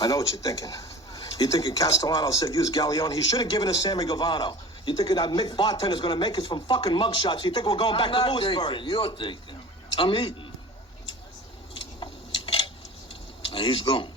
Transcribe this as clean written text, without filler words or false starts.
I know what you're thinking. You're thinking Castellano said use Galleon. He should have given us Sammy Gavano. You thinking that Mick Bartender's going to make us from fucking mugshots. You think we're going back to Lewisburg. Thinking, you're thinking. I'm eating. And he's gone.